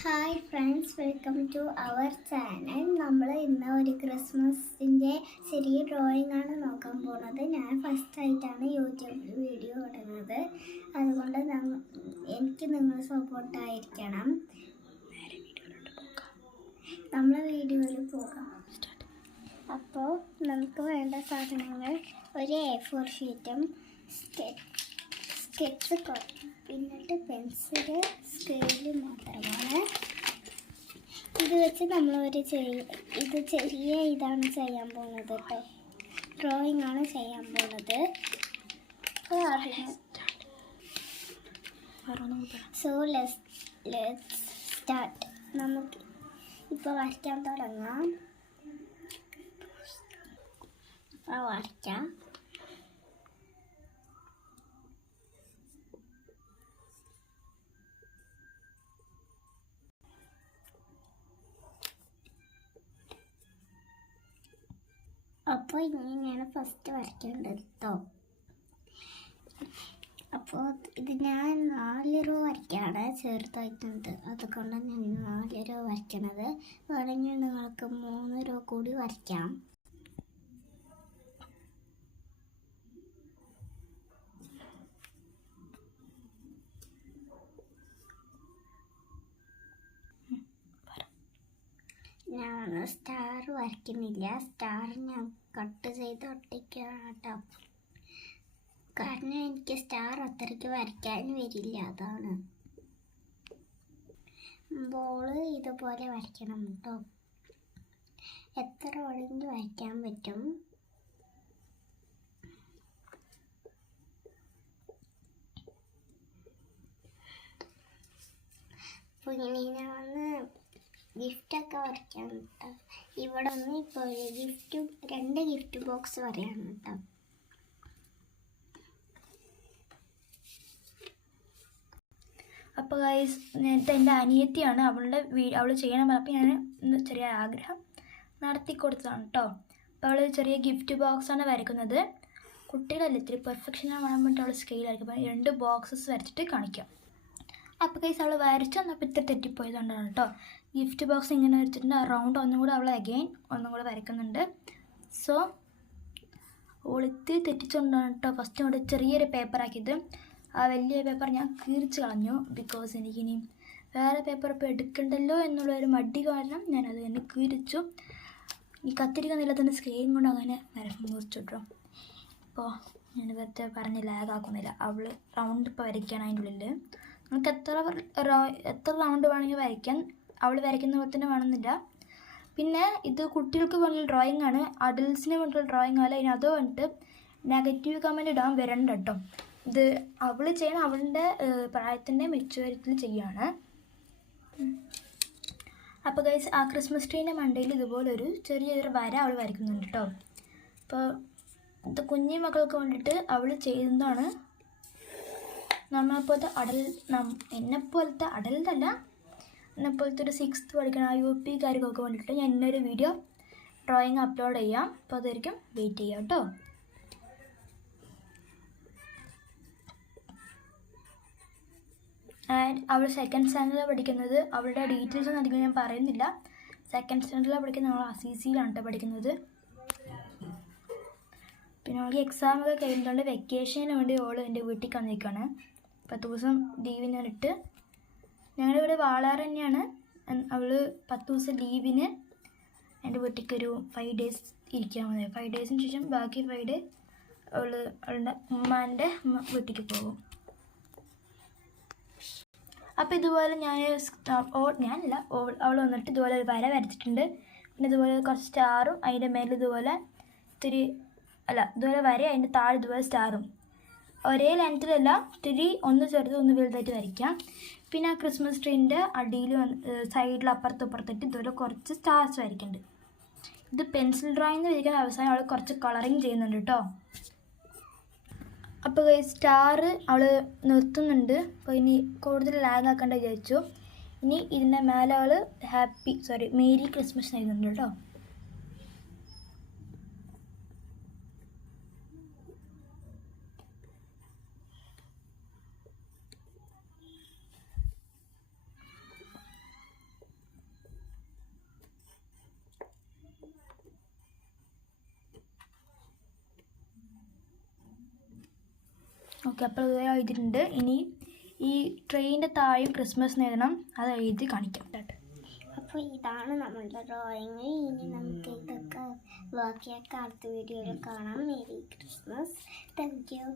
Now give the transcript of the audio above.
Hi friends, welcome to our channel. നമ്മൾ ഇന്ന് ഒരു ക്രിസ്മസിൻ്റെ ചെറിയ ഡ്രോയിങ് ആണ് നോക്കാൻ പോകുന്നത്. ഞാൻ ഫസ്റ്റായിട്ടാണ് യൂട്യൂബിൽ വീഡിയോ ഇടുന്നത്, അതുകൊണ്ട് എനിക്ക് നിങ്ങൾ സപ്പോർട്ടായിരിക്കണം. നമ്മൾ വീഡിയോയിൽ പോകാം. അപ്പോൾ നമുക്ക് വേണ്ട സാധനങ്ങൾ ഒരു A4 ഷീറ്റും സ്കെച്ച് പിന്നിട്ട് പെൻസില് സ്കെയില് മാത്രമാണ്. ഇത് വെച്ച് നമ്മൾ ചെറിയ ഇതാണ് ചെയ്യാൻ പോകുന്നത് കേട്ടോ. ഡ്രോയിങ് ആണ് ചെയ്യാൻ പോകുന്നത്. So let's start. നമുക്ക് ഇപ്പോൾ വരയ്ക്കാൻ തുടങ്ങാം. വരയ്ക്കാം. അപ്പോൾ ഇങ്ങനെയാണ് ഫസ്റ്റ് വരയ്ക്കേണ്ടത് കേട്ടോ. അപ്പോൾ ഇത് ഞാൻ 4 റോ വരയ്ക്കാണ്, ചെറുതായിട്ടുണ്ട്, അതുകൊണ്ടാണ് ഞാൻ 4 റോ വരയ്ക്കണത്. വേണമെങ്കിൽ നിങ്ങൾക്ക് 3 റോ കൂടി വരയ്ക്കാം. ഞാൻ സ്റ്റാർ വരയ്ക്കുന്നില്ല. സ്റ്റാർ ഞാൻ കട്ട് ചെയ്ത് ഒട്ടിക്കുകയാണ് കേട്ടോ. കാരണം എനിക്ക് സ്റ്റാർ അത്രയ്ക്ക് വരയ്ക്കാൻ വരില്ല, അതാണ്. ബോള് ഇതുപോലെ വരയ്ക്കണം കേട്ടോ. എത്ര വേണമെങ്കിലും വരയ്ക്കാൻ പറ്റും. അപ്പോൾ ഇനി ഞാൻ ഗിഫ്റ്റൊക്കെ വരയ്ക്കാം കേട്ടോ. ഇവിടെ ഇപ്പോൾ ഒരു 2 ഗിഫ്റ്റ് ബോക്സ് വരയാണ് കേട്ടോ. അപ്പോൾ ഗൈസ്, നേരത്തെ എൻ്റെ അനിയത്തിയാണ്, അവൾ ചെയ്യണം പറഞ്ഞപ്പോൾ ഞാൻ ചെറിയ ആഗ്രഹം നടത്തി കൊടുത്തതാണ് കേട്ടോ. അപ്പോൾ അവൾ ചെറിയ ഗിഫ്റ്റ് ബോക്സാണ് വരയ്ക്കുന്നത്. കുട്ടികളല്ലേ, ഇത്തിരി പെർഫെക്ഷൻ ആവാൻ വേണ്ടിയിട്ട് അവൾ സ്കെയിൽ ആയിരിക്കും. അപ്പോൾ 2 ബോക്സസ് വരച്ചിട്ട് കാണിക്കാം. അപ്പോൾ ഗൈസ്, അവൾ വരച്ചു വന്നപ്പോൾ ഇത്ര തെറ്റിപ്പോയതുകൊണ്ടാണ് കേട്ടോ. ഗിഫ്റ്റ് ബോക്സ് ഇങ്ങനെ വരച്ചിട്ടുണ്ട്. ആ റൗണ്ട് ഒന്നും കൂടെ അവൾ ഒന്നും കൂടെ വരയ്ക്കുന്നുണ്ട്. സോ അവൾ ഇത്തിരി തെറ്റിച്ചുകൊണ്ടാണ് കേട്ടോ ഫസ്റ്റ് കൊണ്ട് ചെറിയൊരു പേപ്പർ ആക്കിയത്. ആ വലിയ പേപ്പർ ഞാൻ കീറിച്ച് കളഞ്ഞു. ബിക്കോസ് എനിക്കിനി വേറെ പേപ്പർ ഇപ്പോൾ എടുക്കണ്ടല്ലോ എന്നുള്ളൊരു മടി കാരണം ഞാനത് തന്നെ കീറിച്ചു. ഈ കത്തിരിക്ക നിലത്തിൻ്റെ സ്കെയിലും കൊണ്ട് അങ്ങനെ മുറിച്ചു കേട്ടോ. ഇപ്പോൾ ഞാൻ വെറുതെ പറഞ്ഞ് ലാഗാക്കുന്നില്ല. അവൾ റൗണ്ട് ഇപ്പോൾ വരയ്ക്കുകയാണ് അതിൻ്റെ ഉള്ളിൽ. നമുക്ക് എത്ര റൗണ്ട് വേണമെങ്കിൽ വരയ്ക്കാം. അവൾ വരയ്ക്കുന്ന പോലെ തന്നെ വേണമെന്നില്ല. പിന്നെ ഇത് കുട്ടികൾക്ക് വേണ്ടിയുള്ള ഡ്രോയിങ് ആണ്, അഡൽട്ട്സിന് വേണ്ടിയുള്ള ഡ്രോയിങ് അല്ല. ഇനി അത് വന്നിട്ട് നെഗറ്റീവ് കമൻറ്റ് ഇടാൻ വരണ്ട കേട്ടോ. ഇത് അവൾ ചെയ്യണം, അവളുടെ പ്രായത്തിൻ്റെ മെച്യൂരിറ്റിയിൽ ചെയ്യുകയാണ്. അപ്പോൾ ഗൈസ്, ആ ക്രിസ്മസ് ട്രീൻ്റെ മണ്ടയിൽ ഇതുപോലൊരു ചെറിയൊരു വര അവൾ വരയ്ക്കുന്നുണ്ട് കേട്ടോ. അപ്പോൾ ഇത് കുഞ്ഞു മക്കൾക്ക് വേണ്ടിയിട്ട് അവൾ ചെയ്യുന്നതാണ്. എന്നെപ്പോലത്തെ അഡൽട്ടല്ല, എന്നെപ്പോലത്തെ ഒരു 6th പഠിക്കുന്ന UP കാര്യങ്ങൾക്ക് വേണ്ടിയിട്ട് ഞാൻ ഇന്നൊരു വീഡിയോ ഡ്രോയിങ് അപ്ലോഡ് ചെയ്യാം. അപ്പോൾ അതായിരിക്കും വെയിറ്റ് ചെയ്യാം കേട്ടോ. ആൻഡ് അവൾ 2nd സ്റ്റാൻഡേർഡിലാണ് പഠിക്കുന്നത്. അവളുടെ ഡീറ്റെയിൽസ് ഒന്നും അധികം ഞാൻ പറയുന്നില്ല. 2nd സ്റ്റാൻഡേർഡിലാണ് പഠിക്കുന്നത്. അവൾ ACCയിലാണ് കേട്ടോ പഠിക്കുന്നത്. പിന്നെ അവൾക്ക് എക്സാമൊക്കെ കഴിഞ്ഞിട്ടുണ്ട്. വെക്കേഷന് വേണ്ടി അവൾ എൻ്റെ വീട്ടിൽ വന്നിരിക്കുകയാണ്. 10 ദിവസം ലീവിന് ഞാനിട്ട്. ഞങ്ങളുടെ ഇവിടെ വാളാറ് തന്നെയാണ്. അവൾ 10 ദിവസം ലീവിന് എൻ്റെ വീട്ടിലേക്ക് ഒരു 5 ഡേയ്സ് ഇരിക്കാൻ മതി. 5 ഡേയ്സിന് ശേഷം ബാക്കി 5 ഡേ അവളുടെ ഉമ്മാൻ്റെ വീട്ടിലേക്ക് പോകും. അപ്പോൾ ഇതുപോലെ അവൾ വന്നിട്ട് ഇതുപോലെ ഒരു വര വരച്ചിട്ടുണ്ട്. പിന്നെ ഇതുപോലെ കുറച്ച് സ്റ്റാറും അതിൻ്റെ മേലെ ഇതുപോലെ ഇതുപോലെ വര, അതിൻ്റെ താഴെ ഇതുപോലെ സ്റ്റാറും. ഒരേ ലെങ്ത്തിലല്ല, ഒന്ന് ചെറുത് ഒന്ന് വലുതായിട്ട് വരയ്ക്കാം. പിന്നെ ആ ക്രിസ്മസ് ട്രീൻ്റെ അടിയിൽ സൈഡിൽ അപ്പുറത്തായിട്ട് ഇതുപോലെ കുറച്ച് സ്റ്റാർസ് വരയ്ക്കുന്നുണ്ട്. ഇത് പെൻസിൽ ഡ്രോയിങ് വരയ്ക്കാൻ അവസാനം അവൾ കുറച്ച് കളറിങ് ചെയ്യുന്നുണ്ട് കേട്ടോ. അപ്പോൾ സ്റ്റാർ അവൾ നിർത്തുന്നുണ്ട്. അപ്പോൾ ഇനി കൂടുതൽ ലാഗ് ആക്കേണ്ട വിചാരിച്ചു. ഇനി ഇതിൻ്റെ മേലെ അവൾ മേരി ക്രിസ്മസ് എഴുതുന്നുണ്ട് കേട്ടോ. ഓക്കെ, അപ്പോൾ ഇത് എഴുതിയിട്ടുണ്ട്. ഇനി ഈ ട്രെയിനിൻ്റെ താഴെയും ക്രിസ്മസ് എഴുതണം, അത് എഴുതി കാണിക്കാം. അപ്പോൾ ഇതാണ് നമ്മളുടെ ഡ്രോയിങ്. ഇനി നമുക്ക് ഇതൊക്കെ ബാക്കിയൊക്കെ അടുത്ത വീഡിയോയിൽ കാണാം. Merry Christmas. Thank you.